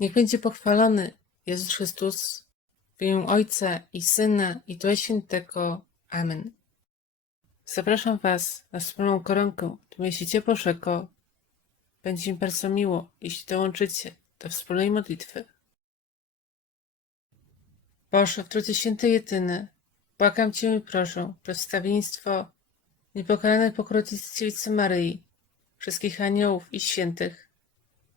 Niech będzie pochwalony Jezus Chrystus w imię Ojca i Syna i Ducha Świętego. Amen. Zapraszam Was na wspólną koronkę w mieście Bożego. Będzie mi bardzo miło, jeśli dołączycie do wspólnej modlitwy. Boże, w Trójcy Świętej Jedyny, błagam Cię i proszę, przedstawieństwo niepokalanej pokrodnicy Dziewicy Maryi, wszystkich aniołów i świętych,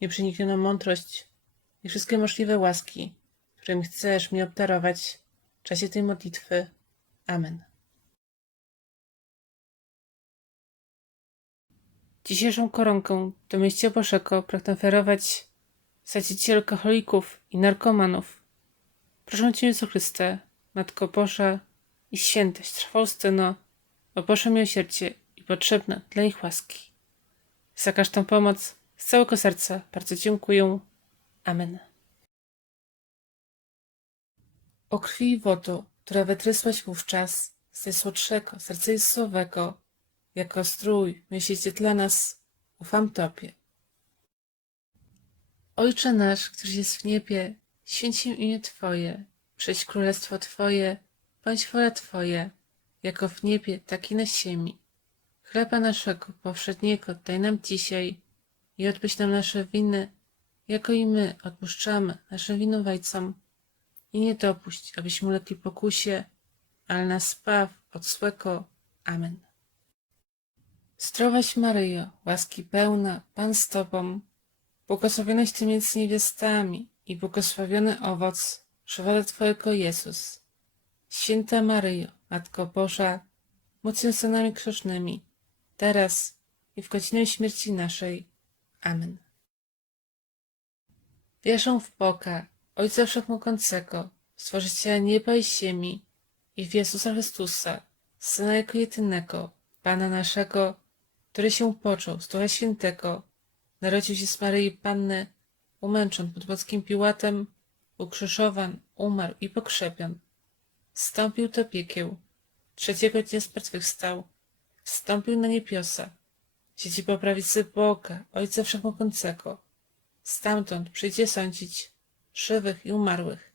nieprzeniknioną mądrość i wszystkie możliwe łaski, którymi chcesz mi obdarować w czasie tej modlitwy. Amen. Dzisiejszą koronkę do mieścia Bożego pragnę oferować za dzieci alkoholików i narkomanów. Proszę Cię, Jezu Chryste, Matko Boża i świętość Faustyno, o Boże miłosierdzie i potrzebne dla ich łaski. Za każdą pomoc z całego serca bardzo dziękuję. Amen. O krwi i wodu, która wytrysłaś wówczas z najsłodszego serca Jezusowego, jako strój miesięcie dla nas, ufam Tobie. Ojcze nasz, któryś jest w niebie, święć się imię Twoje, przyjdź królestwo Twoje, bądź wola Twoja, jako w niebie, tak i na ziemi. Chleba naszego powszedniego daj nam dzisiaj i odpuść nam nasze winy, jako i my odpuszczamy naszym winowajcom. I nie dopuść, abyśmy ulegli pokusie, ale nas spaw od złego. Amen. Zdrowaś Maryjo, łaski pełna, Pan z Tobą, błogosławionaś Ty między niewiastami i błogosławiony owoc żywota Twojego Jezus. Święta Maryjo, Matko Boża, módl się za nami grzesznymi, teraz i w godzinę śmierci naszej. Amen. Wierzę w Boga, Ojca Wszechmogącego, Stworzyciela nieba i ziemi i w Jezusa Chrystusa, Syna Jego jedynego, Pana naszego, który się począł z Ducha Świętego, narodził się z Maryi Panny, umęczon pod włoskim Piłatem, ukrzyżowan, umarł i pokrzepion. Wstąpił do piekieł, trzeciego dnia zmartwychwstał, wstąpił na niebiosa, siedzi po prawicy Boga, Ojca Wszechmogącego. Stamtąd przyjdzie sądzić żywych i umarłych.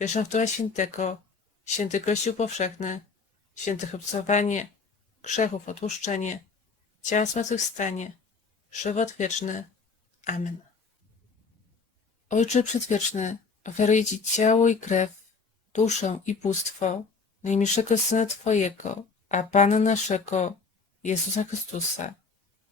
Wierzę w Ducha Świętego, święty Kościół powszechny, świętych obcowanie, grzechów odłuszczenie, ciała zmartwychwstanie, żywot wieczny. Amen. Ojcze Przedwieczny, oferuję Ci ciało i krew, duszę i bóstwo najmilszego Syna Twojego, a Pana naszego, Jezusa Chrystusa,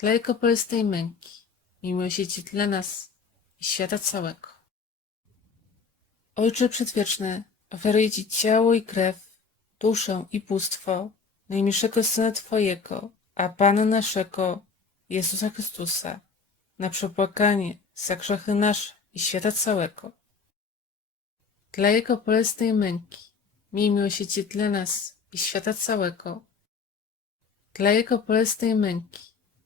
Dla Jego bolesnej męki, miłosierdzie dla nas i świata całego. Ojcze Przedwieczny, ofiaruję Ci ciało i krew, duszę i bóstwo najmilszego Syna Twojego, a Pana naszego, Jezusa Chrystusa, na przepłakanie za grzechy nasze i świata całego. Dla Jego bolesnej męki, miej miłosierdzie dla nas i świata całego. Dla Jego bolesnej męki,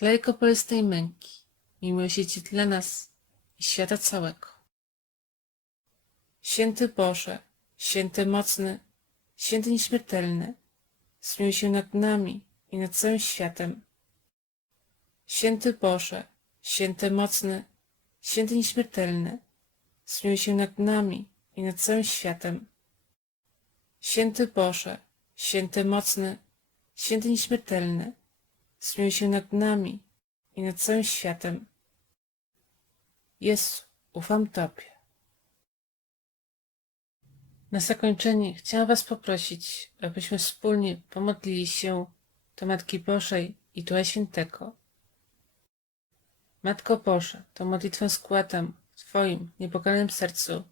Dla Jego bolesnej męki, miłosierdzie dla nas i świata całego. Święty Boże, święty mocny, święty nieśmiertelny, zmiłuj się nad nami i nad całym światem. Święty Boże, święty mocny, święty nieśmiertelny, zmiłuj się nad nami i nad całym światem. Święty Boże, święty mocny, święty nieśmiertelny, zmiłuj się nad nami i nad całym światem. Jezu, ufam Tobie. Na zakończenie chciałam Was poprosić, abyśmy wspólnie pomodlili się do Matki Bożej i Ducha Świętego. Matko Boża, tą modlitwę składam w Twoim niepokalanym sercu,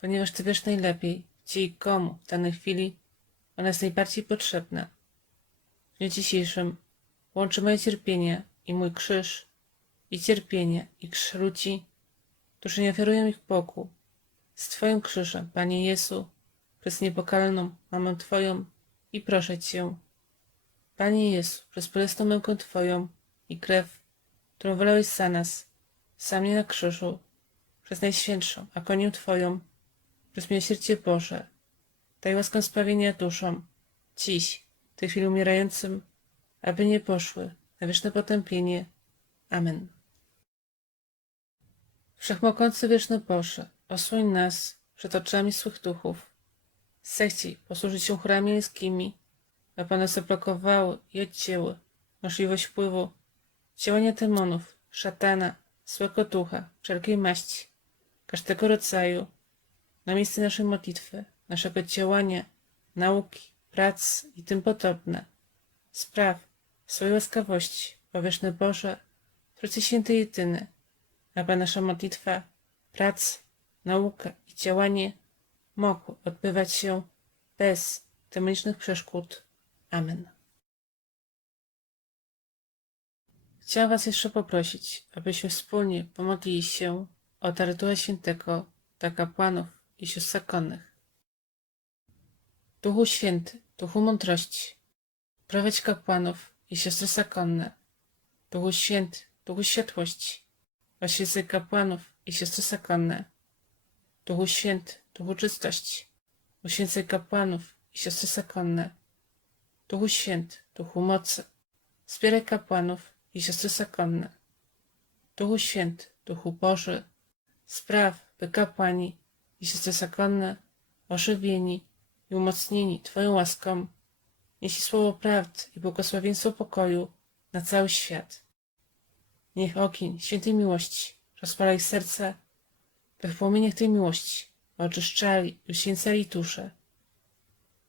ponieważ Ty wiesz najlepiej, gdzie i komu w danej chwili ona jest najbardziej potrzebna. W dniu dzisiejszym łączy moje cierpienie i mój krzyż, i cierpienie, i krzyż ludzi, którzy nie ofiarują ich Bogu, z Twoim krzyżem, Panie Jezu, przez niepokalną Mamę Twoją i proszę Cię, Panie Jezu, przez bolesną mękę Twoją i krew, którą wylałeś za nas, za mnie na krzyżu, przez Najświętszą agonię Twoją, przez miłosierdzie Boże, daj łaskę sprawienia duszom, dziś, w tej chwili umierającym, aby nie poszły na wieczne potępienie. Amen. Wszechmogący wieczny Boże, osłoń nas przed oczami swych duchów. Zechciej posłużyć się chórami anielskimi, aby one zablokowały i odcięły możliwość wpływu działania demonów, szatana, złego ducha, wszelkiej maści, każdego rodzaju, na miejsce naszej modlitwy, naszego działania, nauki, prac i tym podobne. Spraw swojej łaskawości, powieszny Boże, Trójcy Święty Jedyny, aby nasza modlitwa, praca, nauka i działanie mogły odbywać się bez demonicznych przeszkód. Amen. Chciałam Was jeszcze poprosić, abyśmy wspólnie pomodlili się o dar Ducha Świętego dla kapłanów i sióstr zakonnych. Duchu Święty, Duchu Mądrości, prowadź kapłanów i siostry zakonne. Duchu Święty, Duchu Światłości, oświecaj kapłanów i siostry zakonne. Duchu Święty, Duchu Czystości, uświęcaj kapłanów i siostry zakonne. Duchu Święty, Duchu Mocy, wspieraj kapłanów i siostry zakonne. Duchu Święty, Duchu Boży, spraw, by kapłani i siostry zakonne, ożywieni i umocnieni Twoją łaską, nieśli słowo prawdy i błogosławieństwo pokoju na cały świat. Niech ogień świętej miłości rozpala ich serca, by w płomieniach tej miłości oczyszczali i uświęcali dusze.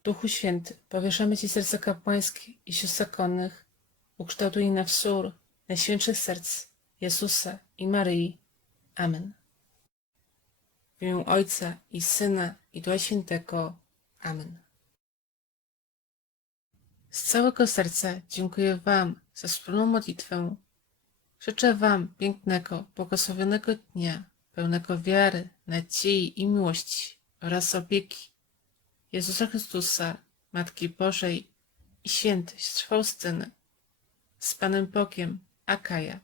Duchu Święty, powieszamy Ci serca kapłańskie i sióstr zakonnych, ukształtuj na wzór najświętszych serc Jezusa i Maryi. Amen. W imię Ojca i Syna i Ducha Świętego. Amen. Z całego serca dziękuję Wam za wspólną modlitwę. Życzę Wam pięknego, błogosławionego dnia, pełnego wiary, nadziei i miłości oraz opieki Jezusa Chrystusa, Matki Bożej i świętej Faustyny. Z Panem Bogiem, Akaja.